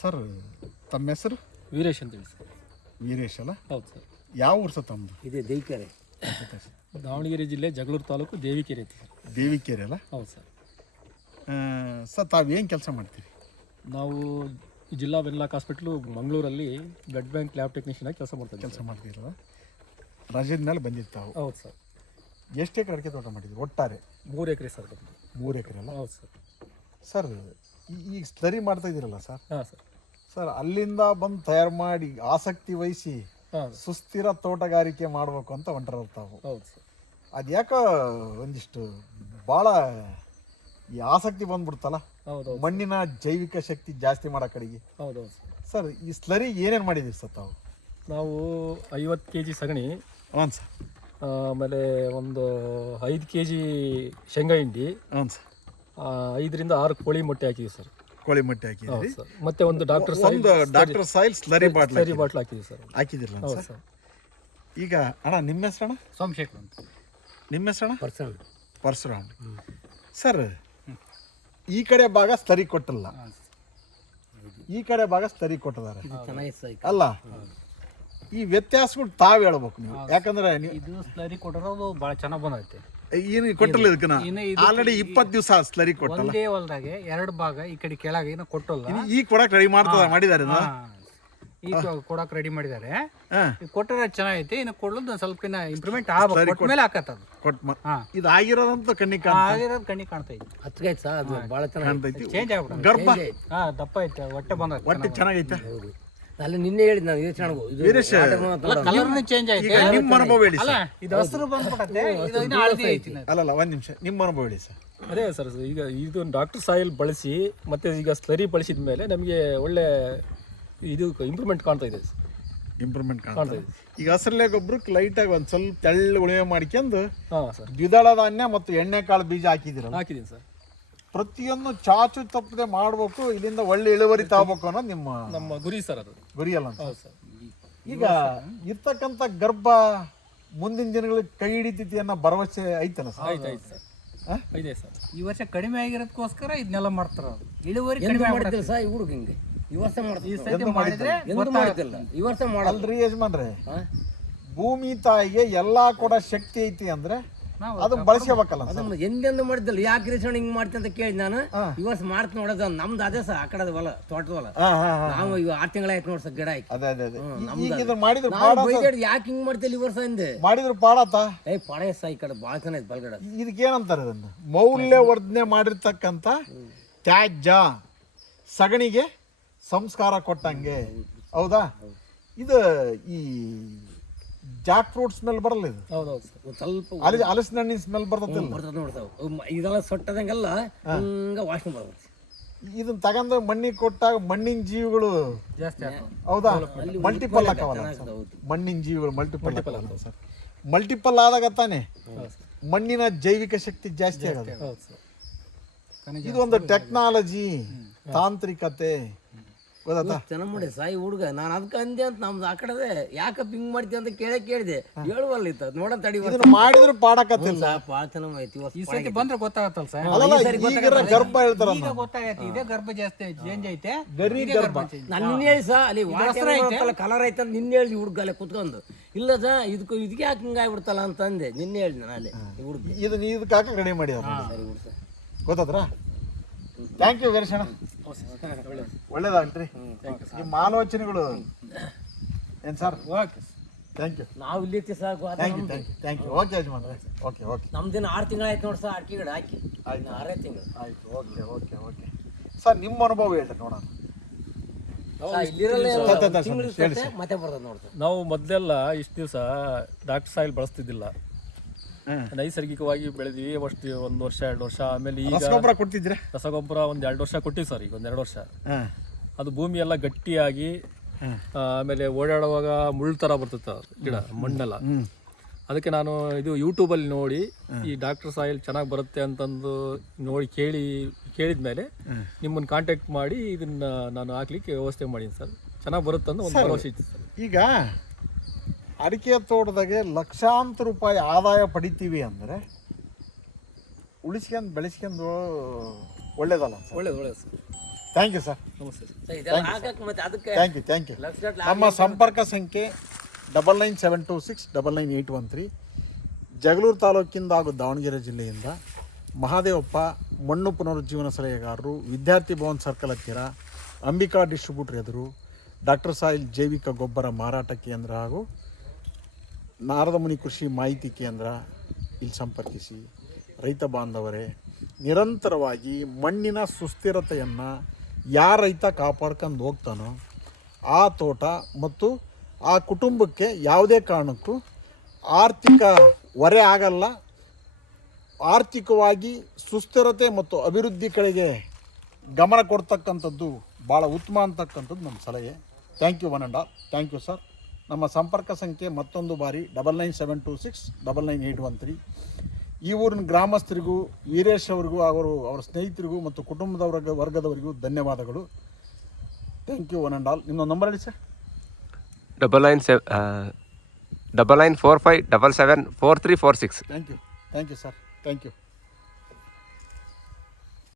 Sir ತಮ್ಮ ಹೆಸರು? ವೀರೇಶ್ ಅಂತೇಳಿ ಸರ್. ವೀರೇಶ್ ಅಲ್ಲ? ಹೌದು ಸರ್. ಯಾವ ಊರು ಸರ್ ತಮ್ಮದು? ಇದೆ ದೇವಿಕೆರೆ, ದಾವಣಗೆರೆ ಜಿಲ್ಲೆ ಜಗಳೂರು ತಾಲೂಕು ದೇವಿಕೆರೆ ಅಂತ ಸರ್. ದೇವಿಕೆರೆ ಅಲ್ಲ? ಹೌದು ಸರ್. ಸರ್ ತಾವು ಏನು ಕೆಲಸ ಮಾಡ್ತೀರಿ? ನಾವು ಜಿಲ್ಲಾ ವೆನ್ಲಾಕ್ ಹಾಸ್ಪಿಟ್ಲು ಮಂಗಳೂರಲ್ಲಿ ಬ್ಲಡ್ ಬ್ಯಾಂಕ್ ಲ್ಯಾಬ್ ಟೆಕ್ನಿಷಿಯನ್ ಆಗಿ ಕೆಲಸ ಮಾಡ್ತೀರಲ್ಲ? ರಜದ ಮೇಲೆ ಬಂದಿತ್ತು ತಾವು? ಹೌದು ಸರ್. ಎಷ್ಟು ಎಕರೆ ಅಡಿಕೆ ತೋಟ ಮಾಡಿದ್ರಿ ಒಟ್ಟಾರೆ? 3 ಎಕರೆ ಸರ್. 3 ಎಕರೆ ಅಲ್ಲ? ಹೌದು ಸರ್. ಸರ್ ಈಗ ಸ್ಲರಿ ಮಾಡ್ತಾ ಇದ್ದೀರಲ್ಲ ಸರ್? ಹಾಂ ಸರ್. ಸರ್ ಅಲ್ಲಿಂದ ಬಂದು ತಯಾರು ಮಾಡಿ ಆಸಕ್ತಿ ವಹಿಸಿ ಸುಸ್ಥಿರ ತೋಟಗಾರಿಕೆ ಮಾಡಬೇಕು ಅಂತ ಹೊಂಟರ ತಾವು? ಹೌದು ಸರ್. ಅದು ಯಾಕೋ ಒಂದಿಷ್ಟು ಭಾಳ ಈ ಆಸಕ್ತಿ ಬಂದ್ಬಿಡ್ತಲ್ಲ? ಹೌದು. ಮಣ್ಣಿನ ಜೈವಿಕ ಶಕ್ತಿ ಜಾಸ್ತಿ ಮಾಡೋ ಕಡೆಗೆ. ಹೌದೌದು ಸರ್ ಈ ಸ್ಲರಿ ಏನೇನು ಮಾಡಿದ್ದೀರಿ ಸರ್ ತಾವು? ನಾವು 50 kg ಸಗಣಿ, ಹ್ಞೂ ಸರ್. ಆಮೇಲೆ ಒಂದು 5 kg ಶೇಂಗಾ ಹಿಂಡಿ, ಹ್ಞೂ ಸರ್. 5 ರಿಂದ 6 ಕೋಳಿ ಮೊಟ್ಟೆ ಹಾಕಿದ್ದೀವಿ ಸರ್. ಕೋಳಿ ಮೊಟ್ಟೆ ಹಾಕಿದ್ದೀರಿ? ಸರ್. ಮತ್ತೆ ಒಂದು ಡಾಕ್ಟರ್ ಸಾಯಿಲ್ ಸ್ಲರಿ ಬಾಟ್ಲ್ ಹಾಕಿದ್ದೀವಿ ಸರ್. ಹಾಕಿದಿರಲ್ಲ ಹೌದು ಸರ್. ಈಗ ಅಣ್ಣ ನಿಮ್ಮ ಹೆಸರಣ್ಣ? ಸೋಮಶೇಖರ್ ಅಂತ. ನಿಮ್ಮ ಹೆಸರಣ್ಣ? ಪರಶುರಾಮ್. ಸರ್ ಈ ಕಡೆ ಭಾಗ ಸ್ಲರಿ ಕೊಟ್ಟಿಲ್ಲ, ಈ ಕಡೆ ಭಾಗ ಸ್ಲರಿ ಕೊಟ್ಟಿದ್ದಾರೆ ಅಲ್ಲ? ಈ ವ್ಯತ್ಯಾಸಗಳು ತಾವು ಹೇಳ್ಬೇಕು ನೀವು, ಯಾಕಂದ್ರೆ ಇದು ಸ್ಲರಿ ಕೊಟ್ಟಿರೋದು ಭಾಳ ಚೆನ್ನಾಗಿ ಬಂದೈತೆ. ಏನು ಕೊಟ್ಟಿಲ್ಲ ಇದಕ್ಕೆ ಆಲ್ರೆಡಿ 20 ದಿವಸ ಸ್ಲರಿ ಕೊಟ್ಟಲ್ಲ. ಒಂದೇ ಹೊಲದಾಗೆ 2 ಭಾಗ ಈ ಕಡೆ ಕೆಳಗೆ ಏನೋ ಕೊಟ್ಟಲ್ಲ. ಈಗ ಕೊಡಕ್ಕೆ ರೆಡಿ ಮಾಡಿದ್ದಾರೆ, ಈಗ ಕೊಡಕ್ಕೆ ರೆಡಿ ಮಾಡಿದ್ದಾರೆ. ಕೊಟ್ಟರೆ ಚೆನ್ನಾಗೈತೆ. ಇನ್ನು ಕೊಡೋದು ಸ್ವಲ್ಪ ಇಂಪ್ರೂವ್ಮೆಂಟ್ ಆಗಬೇಕು, ಮೇಲೆ ಹಾಕತ್ತದು ಇದು ಆಗಿರೋದಂತೂ ಕಣ್ಣಿಗೆ ಆಗಿರೋದು ಕಣ್ಣಿಗೆ ಕಾಣ್ತಾ ಇದೆ. ಹತ್ಗೈತೆ ಸರ್, ಅದು ಭಾಳ ಚೆನ್ನಾಗಿ ಚೇಂಜ್ ಆಗ್ಬಿಟ್ಟು ಗರ್ಭ ದಪ್ಪ ಐತೆ, ಹೊಟ್ಟೆ ಬಂದ ಹೊಟ್ಟೆ ಚೆನ್ನಾಗೈತೆ. ಅಲ್ಲಿ ನಿನ್ನೆ ಹೇಳಿದ್ ನಾನು ಇದು ಚೆನ್ನಾಗು ವೀರೇಶ್ ಕಲರ್ನೇ ಚೇಂಜ್ ಐತೆ. ನಿಮ್ಮ ಅನುಭವ ಹೇಳಿ ಸರ್. ಇದು ಹಸಿರು ಬಂದ್ಬಿಟ್ಟೆ, ಇದು ಇನ್ನು ಹಳದಿ ಐತಿ. ಅಲ್ಲಲ್ಲ ಒಂದು ನಿಮಿಷ, ನಿಮ್ಮ ಅನುಭವ ಹೇಳಿ ಸರ್. ಅದೇ ಸರ್, ಈಗ ಇದು ಡಾಕ್ಟರ್ ಸಾಯಿಲ್ ಬಳಸಿ ಮತ್ತೆ ಈಗ ಸ್ಲರಿ ಬಳಸಿದ ಮೇಲೆ ನಮಗೆ ಒಳ್ಳೆ ಇದು ಇಂಪ್ರೂವ್ಮೆಂಟ್ ಕಾಣ್ತಾ ಇದೆ. ಇಂಪ್ರೂವ್ಮೆಂಟ್ ಕಾಣ್ತಾ ಇದೆ. ಈಗ ಹಸಿರಲೆ ಗೊಬ್ಬರಕ್ಕೆ ಲೈಟಾಗಿ ಒಂದು ಸ್ವಲ್ಪ ತೆಳ್ಳು ಉಳುಮೆ ಮಾಡ್ಕೊಂಡು ಸರ್ ದ್ವಿದಳ ಧಾನ್ಯ ಮತ್ತು ಎಣ್ಣೆಕಾಳು ಬೀಜ ಹಾಕಿದ್ದೀರಲ್ಲ? ಹಾಕಿದ್ದೀನಿ ಸರ್. ಪ್ರತಿಯೊಂದು ಚಾಚು ತಪ್ಪದೆ ಮಾಡಬೇಕು, ಇಲ್ಲಿಂದ ಒಳ್ಳೆ ಇಳುವರಿ ತಗೋಬೇಕು ಅನ್ನೋದು ನಮ್ಮ ಗುರಿ ಸರ್. ಅದು ಗುರಿ ಅಲ್ಲ ಹೌದು ಸರ್. ಈಗ ಇರ್ತಕ್ಕಂಥ ಗರ್ಭ ಮುಂದಿನ ದಿನಗಳಿಗೆ ಕೈ ಹಿಡಿತೈತಿ ಅನ್ನೋ ಭರವಸೆ ಐತಲ್ಲ ಸರ್? ಐತೆ ಸರ್. ಇದೆ ಸರ್. ಈ ವರ್ಷ ಕಡಿಮೆ ಆಗಿರೋದಕ್ಕೋಸ್ಕರ ಇದನ್ನೆಲ್ಲ ಮಾಡ್ತಾರೆ. ಇಳುವರಿ ಕಡಿಮೆ ಮಾಡಿದ್ದಿಲ್ಲ ಸರ್ ಈ ಹುಡುಗ ಹಿಂಗೆ. ಈ ವರ್ಷ ಮಾಡಿದ್ರೆ ಮಾಡಿದ್ದಿಲ್ಲ, ಈ ವರ್ಷ ಮಾಡಲ್ರಿ ಯಜಮಾನ್ರೆ. ಭೂಮಿ ತಾಯಿಗೆ ಎಲ್ಲಾ ಕೂಡ ಶಕ್ತಿ ಐತಿ ಅಂದ್ರೆ ಅದು ಬಳಸಬೇಕಲ್ಲ. ಎಂದೆಂದು ಮಾಡಿದ್ದಲ್ಲ, ಯಾಕೆ ರೇಷನ್ ಹಿಂಗ್ ಮಾಡ್ತಿ ಅಂತ ಕೇಳಿ ನಾನು. ಈ ವರ್ಷ ಮಾಡ್ತ ನೋಡೋದು ನಮ್ದು ಅದೇ ಸರ್, ಆ ಕಡೆ ಹೊಲ, ತೋಟದ ಹೊಲ. ನಾವು ಈಗ 6 ತಿಂಗಳಾಯ್ತು ನೋಡ್ ಸರ್, ಗಿಡ ಆಯ್ತು. ಯಾಕೆ ಹಿಂಗ್ ಮಾಡ್ತಿಲ್ಲ ಈ ವರ್ಷ ಅಂದೆ. ಮಾಡಿದ್ರು ಪಾಡಾತ? ಪಾಡ ಸಹ ಈ ಕಡೆ ಭಾಳ ಚೆನ್ನಾಗಿ ಬಲ್ಗಡ. ಇದಕ್ಕೇನಂತಾರೆ ಅದನ್ನ? ಮೌಲ್ಯವರ್ಧನೆ ಮಾಡಿರ್ತಕ್ಕಂಥ ತ್ಯಾಜ್ಯ ಸಗಣಿಗೆ ಸಂಸ್ಕಾರ ಕೊಟ್ಟಂಗೆ, ಹೌದಾ? ಇದು ಈ ಜಾಕ್ ಫ್ರೂಟ್ ಸ್ಮೆಲ್ ಬರಲ್ಲ, ಇದು ಸ್ವಲ್ಪ ಹಲಸಿನ ಹಣ್ಣಿನ ಸ್ಮೆಲ್ ಬರ್ತದೆ ನೋಡ್ತಾವ. ಇದೆಲ್ಲ ಸೊಟ್ಟದಂಗೆಲ್ಲ ಹಂಗ ವಾಸನೆ ಬರ್ತದೆ. ಇದನ್ನ ತಗೊಂಡು ಮಣ್ಣಿಗೆ ಕೊಟ್ಟಾಗ ಮಣ್ಣಿನ ಜೀವಿಗಳು ಜಾಸ್ತಿ, ಹೌದಾ? ಮಲ್ಟಿಪಲ್ ಹಾಕವಲ್ಲ ಮಣ್ಣಿನ ಜೀವಿಗಳು, ಮಲ್ಟಿಪಲ್ ಆದಾಗ ತಾನೆ ಮಣ್ಣಿನ ಜೈವಿಕ ಶಕ್ತಿ ಜಾಸ್ತಿ ಆಗೋದು. ಇದು ಒಂದು ಟೆಕ್ನಾಲಜಿ, ತಾಂತ್ರಿಕತೆ, ಗೊತ್ತಾ? ಚೆನ್ನಾಗಿ ಮಾಡಿ ಸಾಯಿ ಹುಡುಗ. ನಾನು ಅದಕ್ಕೆ ಅಂದೆ ಅಂತ ನಮ್ದು ಆ ಕಡೆ ಯಾಕೆ ಹಿಂಗ್ ಮಾಡ್ತೀವಿ ಅಂತ ಕೇಳಿದೆ. ಹೇಳುವಲ್ಲ ಇತ್ತ ನೋಡ ತಡಿ ಮಾಡಿದ್ರು ಪಾಡಕತ್ತಿಲ್ಲ. ಭಾಳ ಚೆನ್ನಾಗೈತಿ. ಈ ಸತಿ ಬಂದ್ರೆ ಗೊತ್ತಾಗತ್ತಲ್ಲ ಸರ್. ಗರ್ಭ ಹೇಳ್ತಾರ, ಈಗ ಗೊತ್ತಾಗೈತಿ. ಇದೇ ಗರ್ಭ ಜಾಸ್ತಿ ಚೇಂಜ್ ಐತೆ. ನಾನು ನಿನ್ನೆ ಹೇಳಿ ಸಾ, ಅಲ್ಲಿ ಕಲರ್ ಐತೆ ಅಂತ ನಿನ್ನೆ ಹೇಳಿ ಹುಡುಗ ಅಲ್ಲೇ ಕುತ್ಕೊಂಡು. ಇಲ್ಲ ಸಾ, ಇದಕ್ಕೆ ಯಾಕೆ ಹಿಂಗ ಆಗ್ಬಿಡ್ತಲ್ಲ ಅಂತ ಅಂದೆ. ನಿನ್ನೆ ಹೇಳಿ ನಾನು ಅಲ್ಲಿ ಹುಡುಗ ಇದಕ್ಕೆ ಹಾಕಿ ಕಡಿಮೆ ಮಾಡಿದಾರ, ಗೊತ್ತಾದ್ರ? ಥ್ಯಾಂಕ್ ಯು ವೀರೇಶಣ್ಣ, ಒಳ್ಳೇದಾಗ್ರಿ. ನಿಮ್ಮ ಆಲೋಚನೆಗಳು ಏನು ಸರ್? Okay, thank you. ನಾವು ಇಲ್ಲಿ ಸಾಕು. Thank you. ಓಕೆ ಯಜಮಾನ್ರೆ, ಓಕೆ ಓಕೆ. ನಮ್ದಿನ 6 ತಿಂಗಳಾಯ್ತು ನೋಡಿ ಸರ್, ಅಡಿಕೆ ಗಿಡ ಹಾಕಿ. ಆಯ್ತು, 6 ತಿಂಗಳು ಆಯ್ತು. ಓಕೆ ಓಕೆ ಓಕೆ ಸರ್, ನಿಮ್ಮ ಅನುಭವ ಹೇಳ್ರಿ ನೋಡೋಣ. ಮತ್ತೆ ಬರ್ತದೆ ನೋಡ್ತಾರೆ. ನಾವು ಮೊದಲೆಲ್ಲ ಇಷ್ಟು ದಿವಸ ಡಾಕ್ಟರ್ ಸಾಯಿಲ್ ಬಳಸ್ತಿದ್ದಿಲ್ಲ, ನೈಸರ್ಗಿಕವಾಗಿ ಬೆಳೆದಿವಿ. ಅಷ್ಟು 1 ವರ್ಷ 2 ವರ್ಷ. ಆಮೇಲೆ ಈಗ ರಸಗೊಬ್ಬರ ಕೊಡ್ತಿದ್ರೆ? ರಸಗೊಬ್ಬರ 1-2 ವರ್ಷ ಕೊಟ್ಟಿವಿ ಸರ್. ಈಗ 1-2 ವರ್ಷ ಅದು ಭೂಮಿ ಎಲ್ಲ ಗಟ್ಟಿಯಾಗಿ, ಆಮೇಲೆ ಓಡಾಡುವಾಗ ಮುಳ್ಳು ಥರ ಬರ್ತೈತೆ ಗಿಡ, ಮಣ್ಣೆಲ್ಲ. ಅದಕ್ಕೆ ನಾನು ಇದು ಯೂಟ್ಯೂಬಲ್ಲಿ ನೋಡಿ ಈ ಡಾಕ್ಟರ್ ಸಾಯಿಲ್ ಚೆನ್ನಾಗಿ ಬರುತ್ತೆ ಅಂತಂದು ನೋಡಿ ಕೇಳಿದ್ಮೇಲೆ ನಿಮ್ಮನ್ನು ಕಾಂಟ್ಯಾಕ್ಟ್ ಮಾಡಿ ಇದನ್ನ ನಾನು ಹಾಕ್ಲಿಕ್ಕೆ ವ್ಯವಸ್ಥೆ ಮಾಡೀನಿ ಸರ್. ಚೆನ್ನಾಗಿ ಬರುತ್ತೆ ಅಂತ ಒಂದು ಭರವಸೆ ಇತ್ತು ಸರ್. ಈಗ ಅಡಿಕೆ ತೋಟದಾಗೆ ಲಕ್ಷಾಂತರ ರೂಪಾಯಿ ಆದಾಯ ಪಡಿತೀವಿ ಅಂದರೆ ಉಳಿಸ್ಕೊಂಡು ಬೆಳೆಸ್ಕೊಂಡು ಒಳ್ಳೇದಲ್ಲ? ಒಳ್ಳೇದು ಸರ್. Thank you sir. ನಮಸ್ತೆ. ಇದೆಲ್ಲ ಹಾಕಕ್ಕೆ ಮತ್ತೆ ಅದಕ್ಕೆ ಥ್ಯಾಂಕ್ ಯು. ನಮ್ಮ ಸಂಪರ್ಕ ಸಂಖ್ಯೆ 9972699813. ಜಗಳೂರು ತಾಲೂಕಿಂದ ಹಾಗೂ ದಾವಣಗೆರೆ ಜಿಲ್ಲೆಯಿಂದ ಮಹಾದೇವಪ್ಪ, ಮಣ್ಣು ಪುನರುಜ್ಜೀವನ ಸಲಹೆಗಾರರು, ವಿದ್ಯಾರ್ಥಿ ಭವನ್ ಸರ್ಕಲ್ ಹತ್ತಿರ, ಅಂಬಿಕಾ ಡಿಸ್ಟ್ರಿಬ್ಯೂಟರ್ ಎದುರು, ಡಾಕ್ಟರ್ ಸಾಯಿಲ್ ಜೈವಿಕ ಗೊಬ್ಬರ ಮಾರಾಟ ಕೇಂದ್ರ ಹಾಗೂ ನಾರದಮುನಿ ಕೃಷಿ ಮಾಹಿತಿ ಕೇಂದ್ರ. ಇಲ್ಲಿ ಸಂಪರ್ಕಿಸಿ. ರೈತ ಬಾಂಧವರೇ, ನಿರಂತರವಾಗಿ ಮಣ್ಣಿನ ಸುಸ್ಥಿರತೆಯನ್ನು ಯಾರ ರೈತ ಕಾಪಾಡ್ಕೊಂಡು ಹೋಗ್ತಾನೋ ಆ ತೋಟ ಮತ್ತು ಆ ಕುಟುಂಬಕ್ಕೆ ಯಾವುದೇ ಕಾರಣಕ್ಕೂ ಆರ್ಥಿಕ ಹೊರೆ ಆಗಲ್ಲ. ಆರ್ಥಿಕವಾಗಿ ಸುಸ್ಥಿರತೆ ಮತ್ತು ಅಭಿವೃದ್ಧಿ ಕಡೆಗೆ ಗಮನ ಕೊಡ್ತಕ್ಕಂಥದ್ದು ಭಾಳ ಉತ್ತಮ ಅಂತಕ್ಕಂಥದ್ದು ನಮ್ಮ ಸಲಹೆ. Thank you one and all. Thank you sir. ನಮ್ಮ ಸಂಪರ್ಕ ಸಂಖ್ಯೆ ಮತ್ತೊಂದು ಬಾರಿ 9972699813. ಈ ಊರಿನ ಗ್ರಾಮಸ್ಥರಿಗೂ, ವೀರೇಶ್ ಅವರಿಗೂ, ಅವರ ಸ್ನೇಹಿತರಿಗೂ ಮತ್ತು ಕುಟುಂಬದ ವರ್ಗದವರಿಗೂ ಧನ್ಯವಾದಗಳು. Thank you one and all. ನಿಮ್ಮ ನಂಬರ್ ಹೇಳಿ sir. 994577743436. Thank you sir. Thank you.